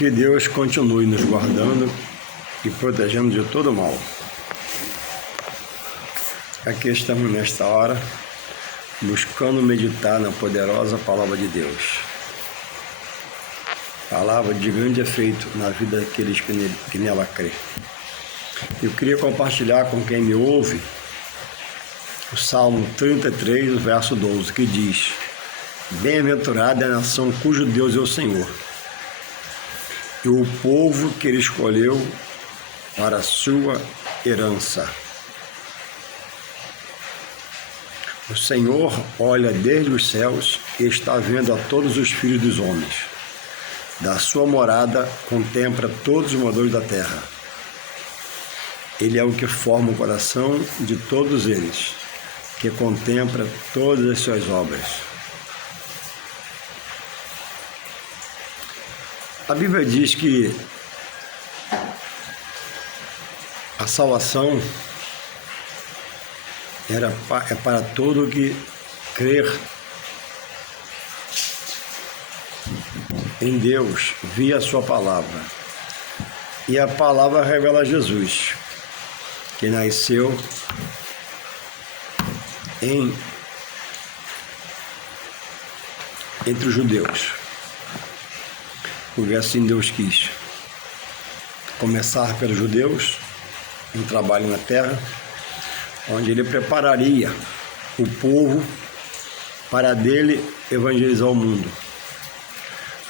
Que Deus continue nos guardando e protegendo de todo mal. Aqui estamos nesta hora, buscando meditar na poderosa Palavra de Deus. Palavra de grande efeito na vida daqueles que nela crê. Eu queria compartilhar com quem me ouve o Salmo 33, verso 12, que diz: Bem-aventurada é a nação cujo Deus é o Senhor, e o povo que ele escolheu para a sua herança. O Senhor olha desde os céus e está vendo a todos os filhos dos homens. Da sua morada contempla todos os moradores da terra. Ele é o que forma o coração de todos eles, que contempla todas as suas obras. A Bíblia diz que a salvação é para todo que crer em Deus via a sua palavra. E a palavra revela Jesus, que nasceu entre os judeus. Porque assim Deus quis começar pelos judeus, um trabalho na terra, onde ele prepararia o povo para dele evangelizar o mundo.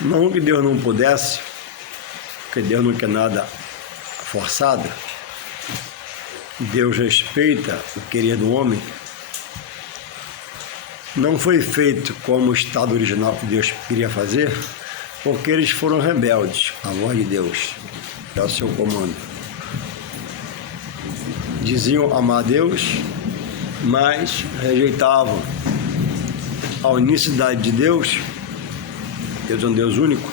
Não que Deus não pudesse, porque Deus não quer nada forçado. Deus respeita o querer do homem. Não foi feito como o estado original que Deus queria fazer, porque eles foram rebeldes à voz de Deus, ao seu comando. Diziam amar Deus, mas rejeitavam a unicidade de Deus. Deus é um Deus único,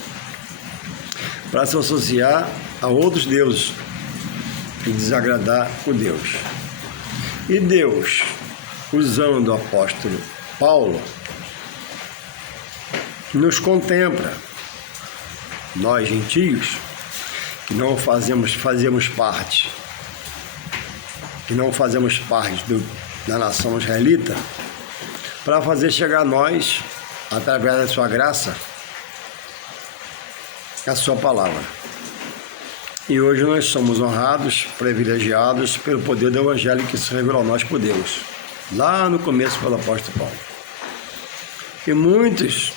para se associar a outros deuses e desagradar o Deus. E Deus, usando o apóstolo Paulo, nos contempla, nós gentios, que não fazemos parte da nação israelita, para fazer chegar a nós, através da sua graça, a sua palavra. E hoje nós somos honrados, privilegiados pelo poder do Evangelho que se revelou a nós por Deus, lá no começo pelo apóstolo Paulo. E muitos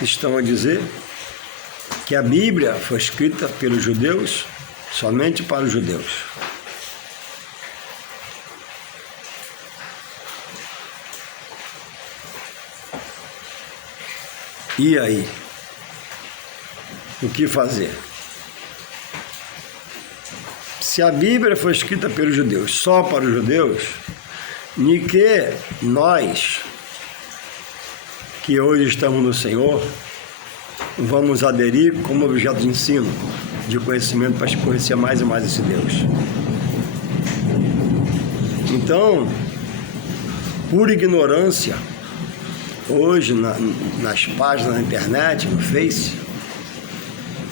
estão a dizer que a Bíblia foi escrita pelos judeus, somente para os judeus. E aí? O que fazer? Se a Bíblia foi escrita pelos judeus, só para os judeus, ni que nós, que hoje estamos no Senhor, vamos aderir como objeto de ensino, de conhecimento, para conhecer mais e mais esse Deus. Então, por ignorância, hoje nas páginas da internet, no Face,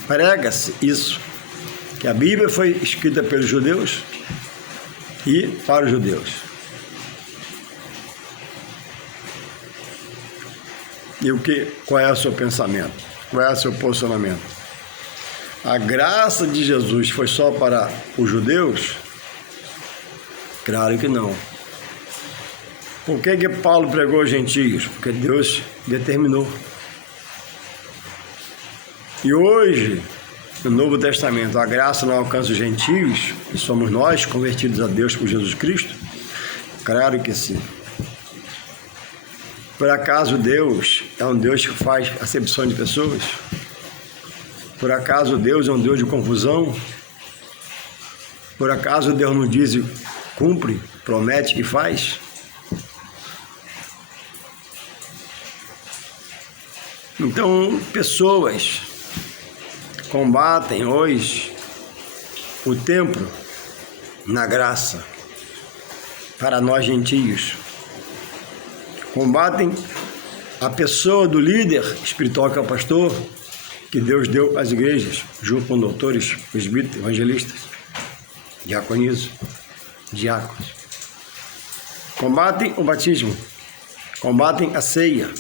prega-se isso, que a Bíblia foi escrita pelos judeus e para os judeus. E qual é o seu pensamento? Qual é o seu posicionamento? A graça de Jesus foi só para os judeus? Claro que não. Por que Paulo pregou aos gentios? Porque Deus determinou. E hoje, no Novo Testamento, a graça não alcança os gentios, que somos nós, convertidos a Deus por Jesus Cristo? Claro que sim. Por acaso Deus é um Deus que faz acepção de pessoas? Por acaso Deus é um Deus de confusão? Por acaso Deus não diz, cumpre, promete e faz? Então, pessoas combatem hoje o templo na graça para nós gentios. Combatem a pessoa do líder espiritual que é o pastor que Deus deu às igrejas, junto com doutores, presbíteros, evangelistas, diaconismo, diáconos. Combatem o batismo, combatem a ceia,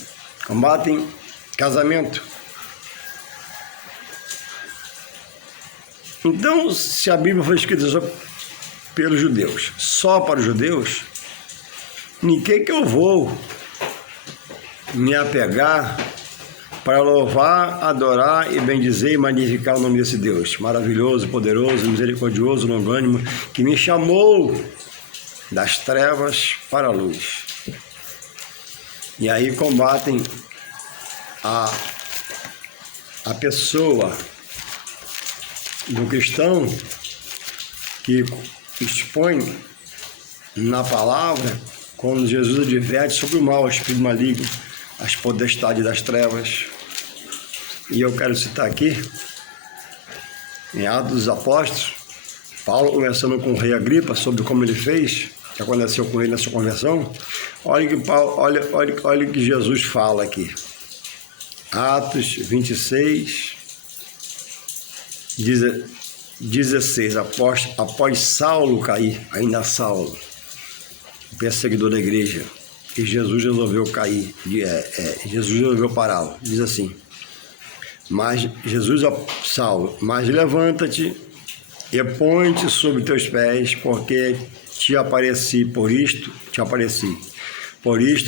combatem casamento. Então, se a Bíblia foi escrita só pelos judeus, só para os judeus, em que eu vou me apegar para louvar, adorar e bendizer e magnificar o nome desse Deus maravilhoso, poderoso, misericordioso, longânimo, que me chamou das trevas para a luz. E aí combatem a pessoa do cristão que expõe na palavra quando Jesus adverte sobre o mal, o espírito maligno, as potestades das trevas. E eu quero citar aqui, em Atos dos Apóstolos, Paulo conversando com o rei Agripa sobre como ele fez, que aconteceu com ele na sua conversão. Olha o que Jesus fala aqui. Atos 26, 16, após Saulo cair, ainda Saulo, perseguidor da igreja, e Jesus resolveu cair, Jesus resolveu pará-lo. Diz assim: mas Jesus a Saulo, mas levanta-te e põe-te sobre teus pés, porque te apareci, por isto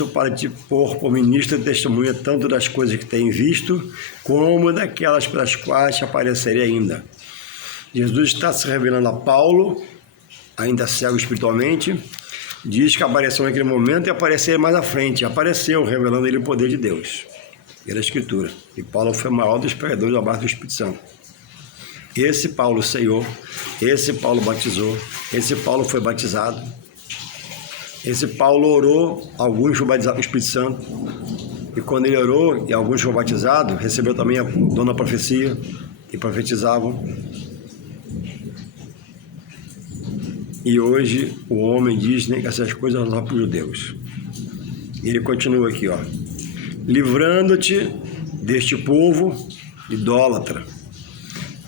para te pôr por ministro e testemunha tanto das coisas que tem visto, como daquelas pelas quais te aparecerei ainda. Jesus está se revelando a Paulo, ainda cego espiritualmente, diz que apareceu naquele momento e apareceria mais à frente. Apareceu, revelando ele o poder de Deus, pela Escritura. E Paulo foi o maior dos pregadores abaixo do Espírito Santo. Esse Paulo ceiou, esse Paulo batizou, esse Paulo foi batizado, esse Paulo orou, alguns foram batizados no Espírito Santo, e quando ele orou e alguns foram batizados, recebeu também a dom da profecia e profetizavam. E hoje o homem diz que essas coisas não são para os judeus. Ele continua aqui, ó: livrando-te deste povo idólatra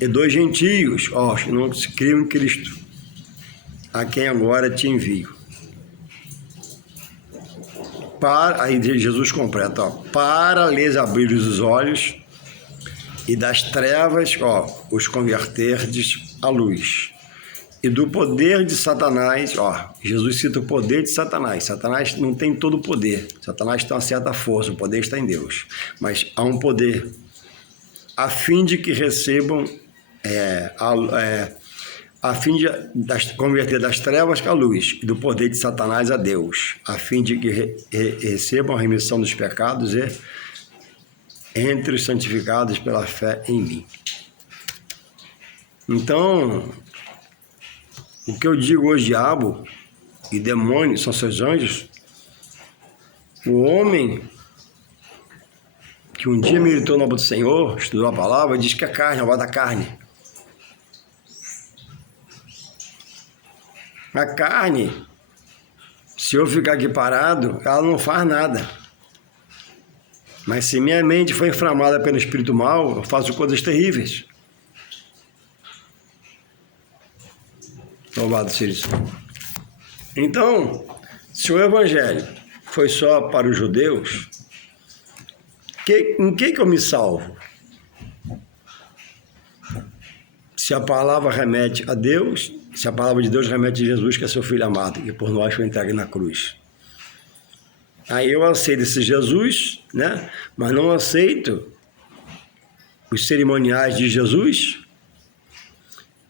e dos gentios, ó, que não se criam em Cristo, a quem agora te envio. Aí Jesus completa, ó: para lhes abrir os olhos e das trevas, ó, os converterdes à luz. E do poder de Satanás, ó, Jesus cita o poder de Satanás. Satanás não tem todo o poder. Satanás tem uma certa força, o poder está em Deus. Mas há um poder, a fim de que recebam, a fim de converter das trevas à luz, e do poder de Satanás a Deus, a fim de que recebam a remissão dos pecados e entre os santificados pela fé em mim. Então, o que eu digo hoje, diabo e demônio são seus anjos. O homem que um dia militou na obra do Senhor, estudou a palavra, diz que a carne, a obra da carne. A carne, se eu ficar aqui parado, ela não faz nada. Mas se minha mente foi inflamada pelo espírito mal, eu faço coisas terríveis. Louvado seja isso. Então, se o evangelho foi só para os judeus, em que eu me salvo? Se a palavra remete a Deus, se a palavra de Deus remete a Jesus, que é seu Filho amado, que por nós foi entregue na cruz. Aí eu aceito esse Jesus, né? Mas não aceito os cerimoniais de Jesus.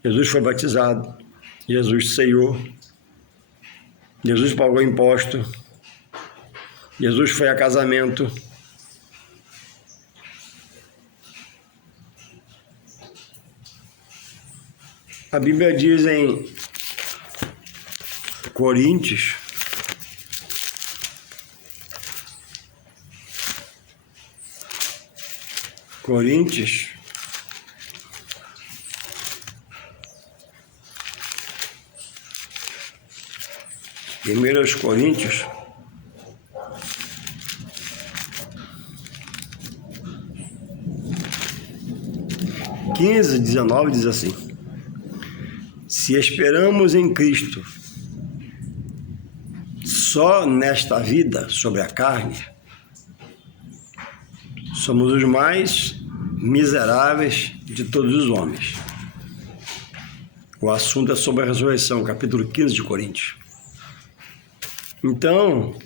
Jesus foi batizado, Jesus ceiou, Jesus pagou imposto, Jesus foi a casamento. A Bíblia diz em Coríntios, Primeiros Coríntios, 15:19 diz assim: se esperamos em Cristo só nesta vida sobre a carne, somos os mais miseráveis de todos os homens. O assunto é sobre a ressurreição, capítulo 15 de Coríntios. Então,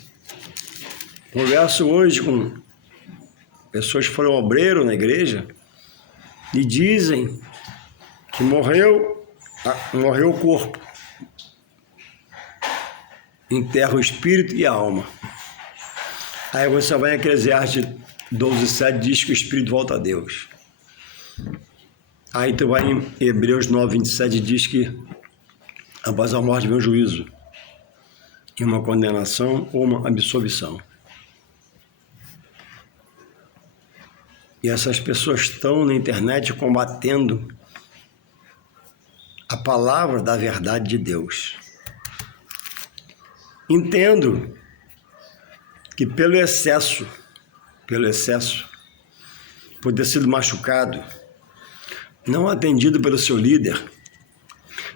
converso hoje com pessoas que foram obreiros na igreja e dizem que morreu o corpo, enterra o espírito e a alma. Aí você vai em Eclesiastes 12:7, diz que o espírito volta a Deus. Aí tu vai em Hebreus 9:27, diz que após a morte vem o juízo, e uma condenação ou uma absolvição. E essas pessoas estão na internet combatendo a palavra da verdade de Deus. Entendo que pelo excesso, por ter sido machucado, não atendido pelo seu líder,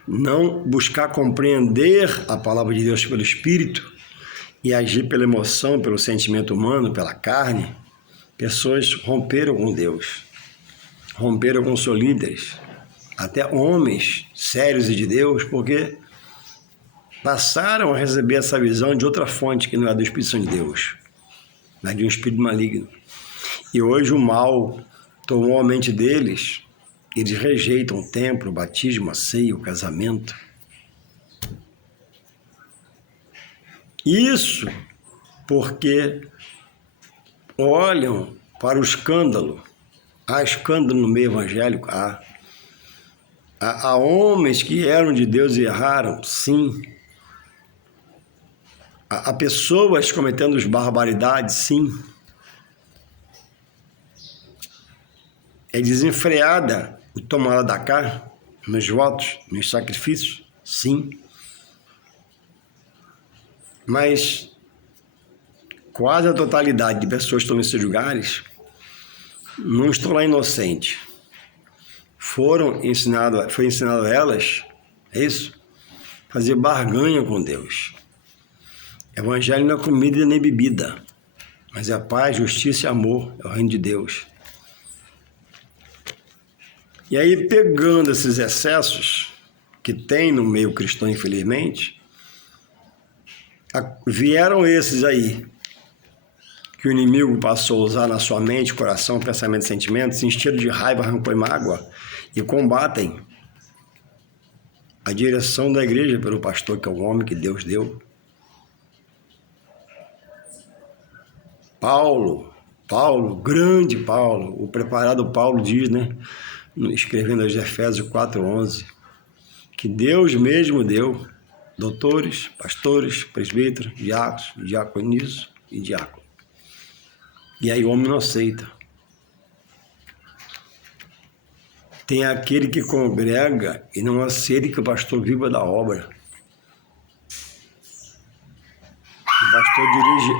não buscar compreender a palavra de Deus pelo Espírito e agir pela emoção, pelo sentimento humano, pela carne, pessoas romperam com Deus, romperam com seus líderes, até homens sérios e de Deus, porque passaram a receber essa visão de outra fonte que não é do Espírito Santo de Deus, mas de um espírito maligno. E hoje o mal tomou a mente deles. Eles rejeitam o templo, o batismo, a ceia, o casamento. Isso porque olham para o escândalo. Há escândalo no meio evangélico? Há homens que eram de Deus e erraram? Sim. Há pessoas cometendo barbaridades? Sim. É desenfreada o tomar da cá nos votos, nos sacrifícios? Sim. Mas quase a totalidade de pessoas que estão nesses lugares não estão lá inocentes. Foi ensinado a elas, é isso? Fazer barganha com Deus. Evangelho não é comida nem bebida, mas é paz, justiça e amor, é o reino de Deus. E aí, pegando esses excessos que tem no meio cristão, infelizmente, vieram esses aí, que o inimigo passou a usar na sua mente, coração, pensamento e sentimentos, em estilo de raiva, rancor e mágoa, e combatem a direção da igreja pelo pastor, que é o homem que Deus deu. Paulo, grande Paulo, o preparado Paulo diz, né? Escrevendo aos Efésios 4:11, que Deus mesmo deu doutores, pastores, presbíteros, diáconos, diaconisas e diácono. E aí o homem não aceita. Tem aquele que congrega e não aceita que o pastor viva da obra. O pastor dirige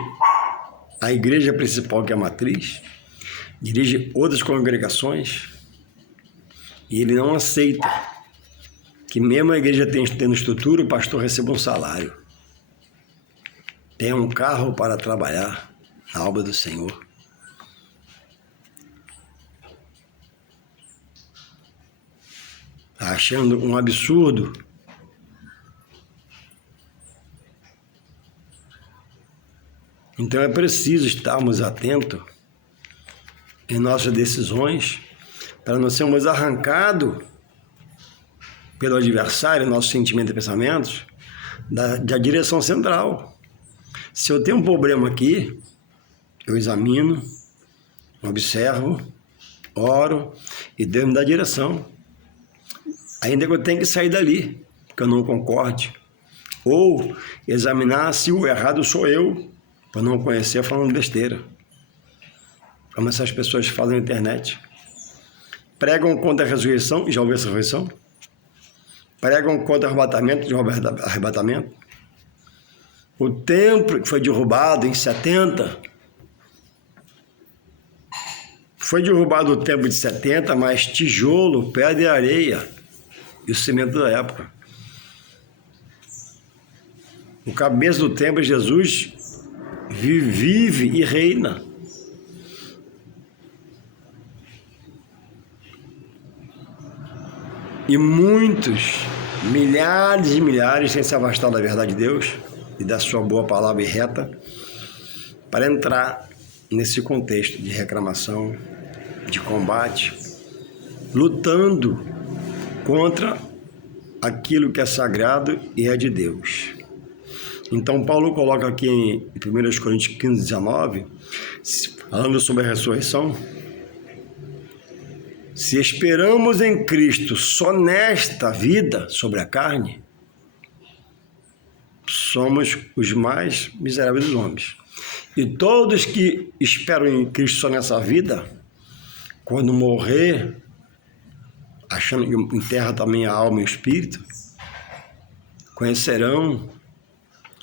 a igreja principal, que é a matriz, dirige outras congregações, e ele não aceita que mesmo a igreja tendo estrutura, o pastor receba um salário. Tenha um carro para trabalhar na obra do Senhor. Achando um absurdo então é preciso estarmos atentos em nossas decisões para não sermos arrancados pelo adversário, nossos sentimentos e pensamentos, da direção central. Se eu tenho um problema aqui, eu examino, observo, oro e Deus me dá direção. Ainda que eu tenha que sair dali, que eu não concorde. Ou examinar se o errado sou eu, para não conhecer falando besteira. Como essas pessoas falam na internet. Pregam contra a ressurreição, já houve essa ressurreição? Pregam contra o arrebatamento, já houve arrebatamento? O templo que foi derrubado em 70 Foi derrubado o templo de 70, mas tijolo, pedra e areia e o cimento da época. O cabeça do templo é Jesus, vive e reina. E muitos, milhares e milhares, têm se afastado da verdade de Deus e da sua boa palavra e reta para entrar nesse contexto de reclamação, de combate, lutando contra aquilo que é sagrado e é de Deus. Então, Paulo coloca aqui em 1 Coríntios 15, 19, falando sobre a ressurreição: se esperamos em Cristo só nesta vida, sobre a carne, somos os mais miseráveis dos homens. E todos que esperam em Cristo só nessa vida, quando morrer, achando que enterra também a alma e o espírito, conhecerão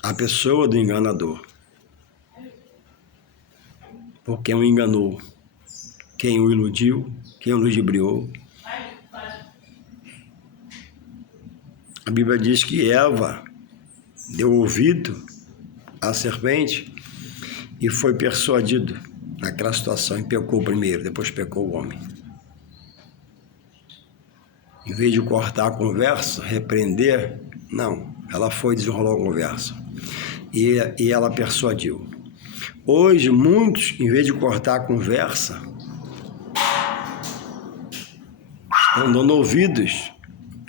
a pessoa do enganador. Por quem o enganou, quem o iludiu, quem o ludibriou. A Bíblia diz que Eva deu ouvido à serpente e foi persuadido naquela situação e pecou primeiro, depois pecou o homem. Em vez de cortar a conversa, repreender, não, ela foi desenrolar a conversa e ela persuadiu. Hoje, muitos, em vez de cortar a conversa, estão dando ouvidos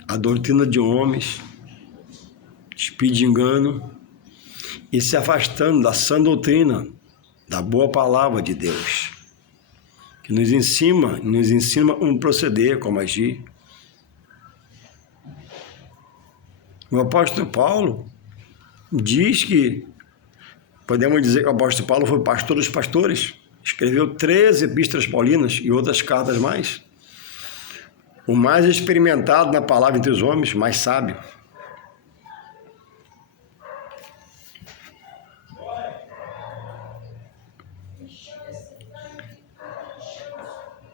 à doutrina de homens, espírito de engano, e se afastando da sã doutrina, da boa palavra de Deus, que nos ensina como proceder, como agir. O apóstolo Paulo diz que, podemos dizer que o apóstolo Paulo foi pastor dos pastores, escreveu 13 epístolas paulinas e outras cartas mais. O mais experimentado na palavra entre os homens, mais sábio.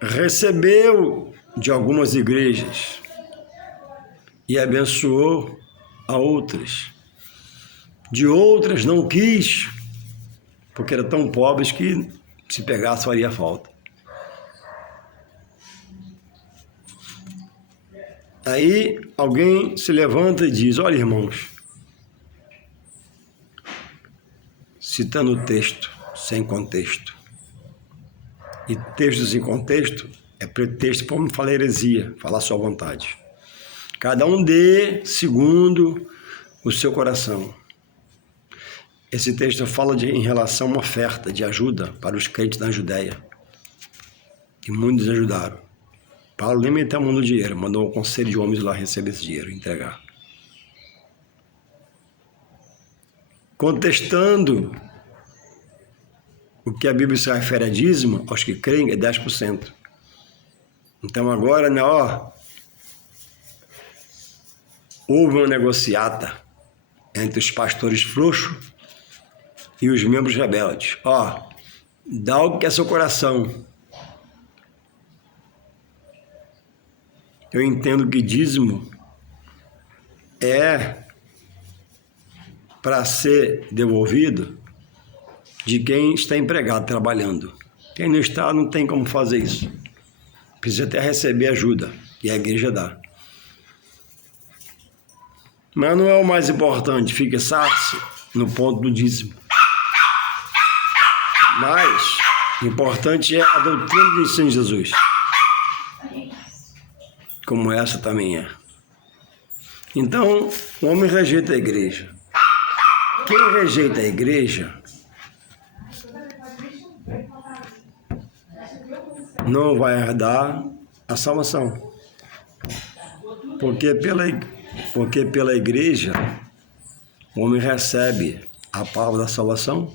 Recebeu de algumas igrejas e abençoou a outras. De outras não quis, porque eram tão pobres que se pegasse faria falta. Aí alguém se levanta e diz: olha, irmãos, citando o texto sem contexto. E texto sem contexto é pretexto para me falar heresia, falar sua vontade. Cada um dê segundo o seu coração. Esse texto fala em relação a uma oferta de ajuda para os crentes da Judéia. E muitos ajudaram. Paulo nem meteu a mão no dinheiro, mandou um conselho de homens lá receber esse dinheiro, entregar. Contestando o que a Bíblia se refere a dízimo, aos que creem, é 10%. Então agora, né, houve uma negociata entre os pastores frouxos e os membros rebeldes. Dá o que é seu coração. Eu entendo que dízimo é para ser devolvido de quem está empregado, trabalhando. Quem não está, não tem como fazer isso. Precisa até receber ajuda, e a igreja dá. Mas não é o mais importante, fixar-se no ponto do dízimo. Mas o importante é a doutrina do ensino de Jesus. Como essa também é. Então, o homem rejeita a igreja. Quem rejeita a igreja não vai herdar a salvação. Porque pela igreja o homem recebe a palavra da salvação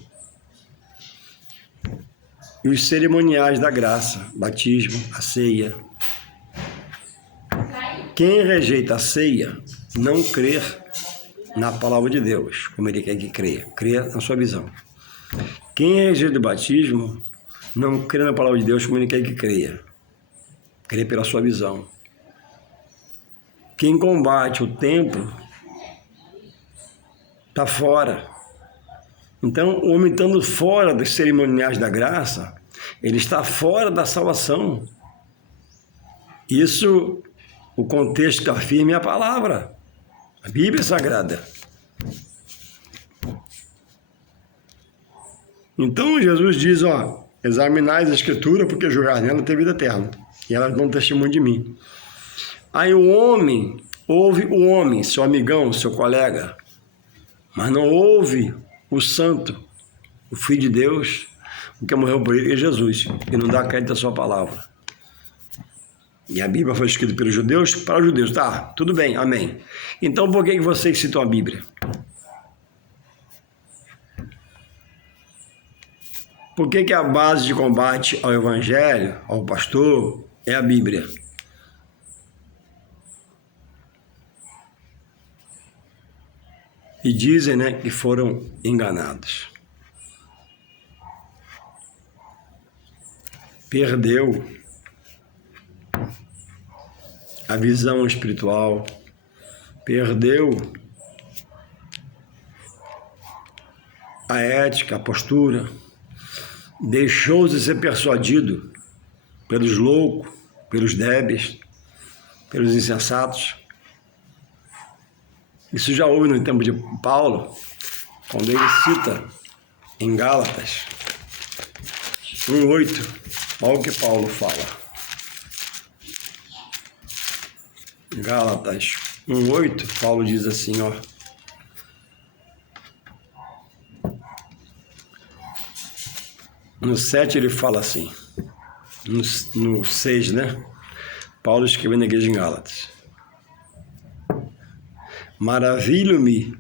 e os cerimoniais da graça, batismo, a ceia. Quem rejeita a ceia não crê na palavra de Deus, como ele quer que creia. Creia na sua visão. Quem rejeita o batismo não crê na palavra de Deus como ele quer que creia. Crê pela sua visão. Quem combate o templo está fora. Então, o homem estando fora dos cerimoniais da graça, ele está fora da salvação. Isso, o contexto que afirma é a palavra, a Bíblia Sagrada. Então, Jesus diz, examinai a Escritura, porque julgar nela tem vida eterna, e elas dão testemunho de mim. Aí o homem, ouve o homem, seu amigão, seu colega, mas não ouve o santo, o Filho de Deus, o que morreu por ele, é Jesus, e não dá crédito à sua palavra. E a Bíblia foi escrita pelos judeus para os judeus. Tá, tudo bem, amém. Então por que vocês citam a Bíblia? Por que a base de combate ao Evangelho, ao pastor, é a Bíblia? E dizem, que foram enganados. Perdeu a visão espiritual, perdeu a ética, a postura, deixou de ser persuadido pelos loucos, pelos débeis, pelos insensatos. Isso já houve no tempo de Paulo, quando ele cita em Gálatas 1:8, olha o que Paulo fala. Gálatas 1:8, Paulo diz assim, no 7 ele fala assim, no 6, Paulo escrevendo na igreja em Gálatas. Maravilho-me.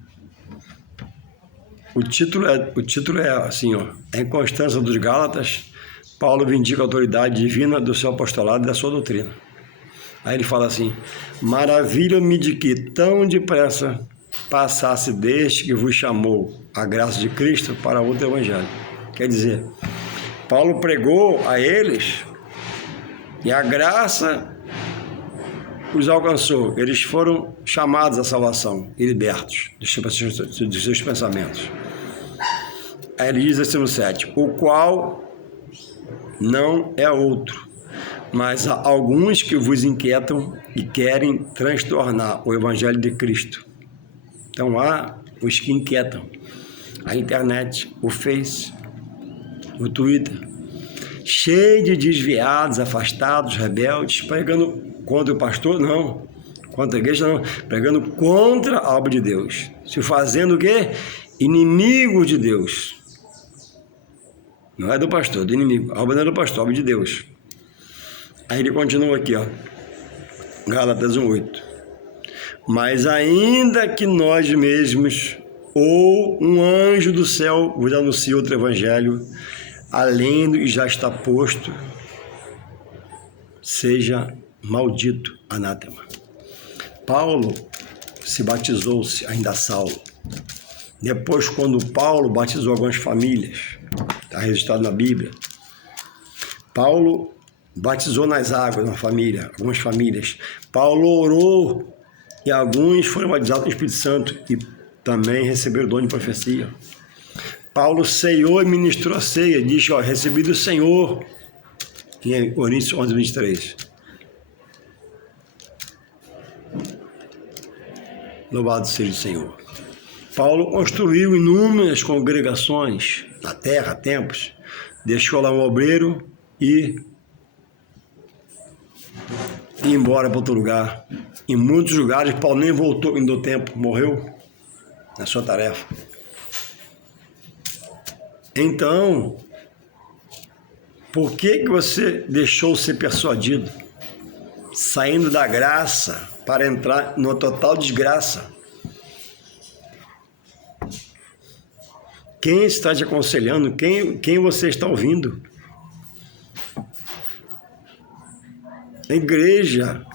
O título é assim, a inconstância dos Gálatas, Paulo vindica a autoridade divina do seu apostolado e da sua doutrina. Aí ele fala assim, maravilha-me de que tão depressa passasse desde que vos chamou a graça de Cristo para outro evangelho. Quer dizer, Paulo pregou a eles e a graça os alcançou. Eles foram chamados à salvação e libertos dos seus pensamentos. Aí ele diz assim no 7, o qual não é outro, mas há alguns que vos inquietam e querem transtornar o evangelho de Cristo. Então há os que inquietam. A internet, o Face, o Twitter, cheio de desviados, afastados, rebeldes, pregando contra o pastor, não. Contra a igreja, não. Pregando contra a obra de Deus. Se fazendo o quê? Inimigo de Deus. Não é do pastor, do inimigo. A obra não é do pastor, a obra de Deus. Aí ele continua aqui, Gálatas 1:8. Mas ainda que nós mesmos, ou um anjo do céu vos anuncie outro evangelho, além do que já está posto, seja maldito, anátema. Paulo se batizou-se, ainda Saulo. Depois, quando Paulo batizou algumas famílias, está registrado na Bíblia, Paulo batizou nas águas algumas famílias. Paulo orou e alguns foram batizados no Espírito Santo e também receberam o dom de profecia. Paulo ceiou e ministrou a ceia, diz, recebi do Senhor, em Coríntios 11:23. Louvado seja o Senhor. Paulo construiu inúmeras congregações na terra, templos, deixou lá um obreiro e ia embora para outro lugar. Em muitos lugares, Paulo nem voltou ainda do tempo, morreu na sua tarefa. Então, por que você deixou ser persuadido, saindo da graça para entrar numa total desgraça? Quem está te aconselhando? Quem você está ouvindo? A igreja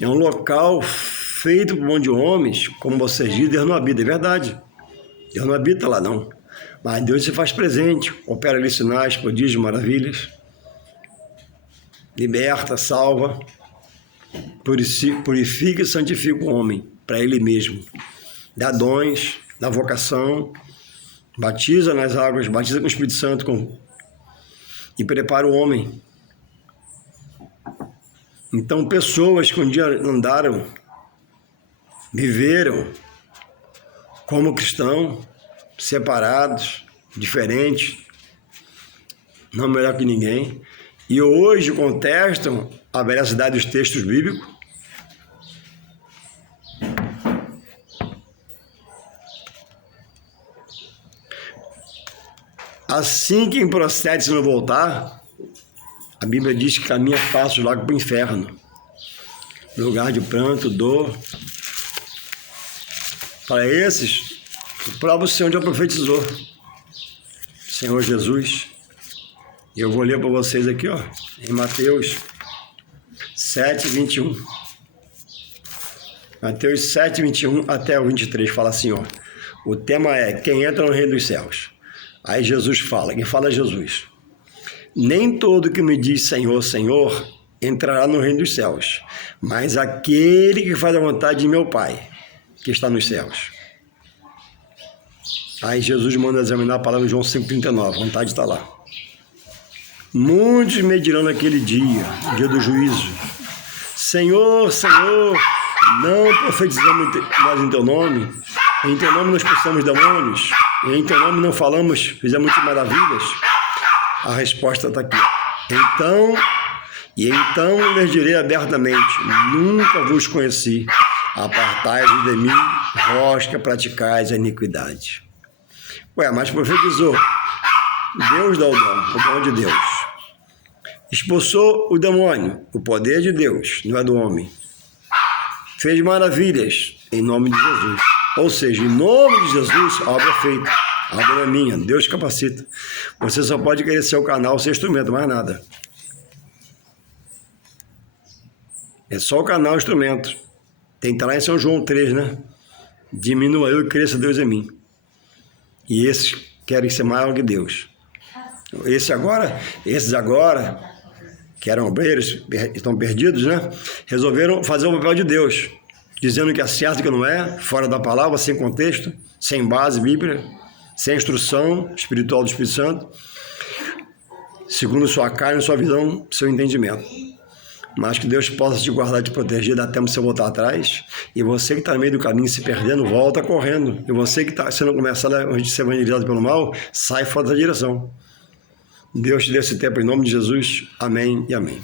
é um local feito por um monte de homens, como vocês dizem, Deus não habita. É verdade. Deus não habita lá, não. Mas Deus se faz presente, opera ali sinais, prodígios, maravilhas, liberta, salva, purifica e santifica o homem para ele mesmo. Dá dons, dá vocação, batiza nas águas, batiza com o Espírito Santo e prepara o homem. Então, pessoas que um dia andaram, viveram como cristão, separados, diferentes, não melhor que ninguém, e hoje contestam a veracidade dos textos bíblicos. Assim quem procede se não voltar, a Bíblia diz que caminha fácil logo para o inferno, lugar de pranto, dor. Para esses, o próprio Senhor já profetizou, Senhor Jesus. E eu vou ler para vocês aqui, ó, em Mateus 7:21. Mateus 7:21 até o 23, fala assim, ó. O tema é quem entra no reino dos céus. Aí Jesus fala, quem fala é Jesus. Nem todo que me diz Senhor, Senhor, entrará no reino dos céus, mas aquele que faz a vontade de meu Pai, que está nos céus. Aí Jesus manda examinar a palavra de João 5:39, a vontade está lá. Muitos me dirão naquele dia, dia do juízo, Senhor, Senhor, não profetizamos nós em teu nome? Em teu nome não expulsamos demônios? Em teu nome não falamos, fizemos muitas maravilhas? A resposta está aqui. Então lhes direi abertamente, nunca vos conheci, apartai-vos de mim, vós que praticais a iniquidade. Ué, mas profetizou. Deus dá o dom de Deus. Expulsou o demônio, o poder de Deus, não é do homem. Fez maravilhas em nome de Jesus. Ou seja, em nome de Jesus, a obra é feita. A obra não é minha, Deus capacita. Você só pode querer ser o canal, ser instrumento, mais nada. É só o canal, o instrumento. Tem que estar lá em São João 3, né? Diminua eu e cresça Deus em mim. E esses querem ser maior que Deus. Esses agora, que eram obreiros, estão perdidos, né? Resolveram fazer o papel de Deus, dizendo que é certo e que não é, fora da palavra, sem contexto, sem base bíblica, sem instrução espiritual do Espírito Santo, segundo sua carne, sua visão, seu entendimento. Mas que Deus possa te guardar e te proteger, dá tempo de você voltar atrás. E você que está no meio do caminho se perdendo, volta correndo. E você que está sendo começado a ser evangelizado pelo mal, sai fora da direção. Deus te dê esse tempo em nome de Jesus. Amém e amém.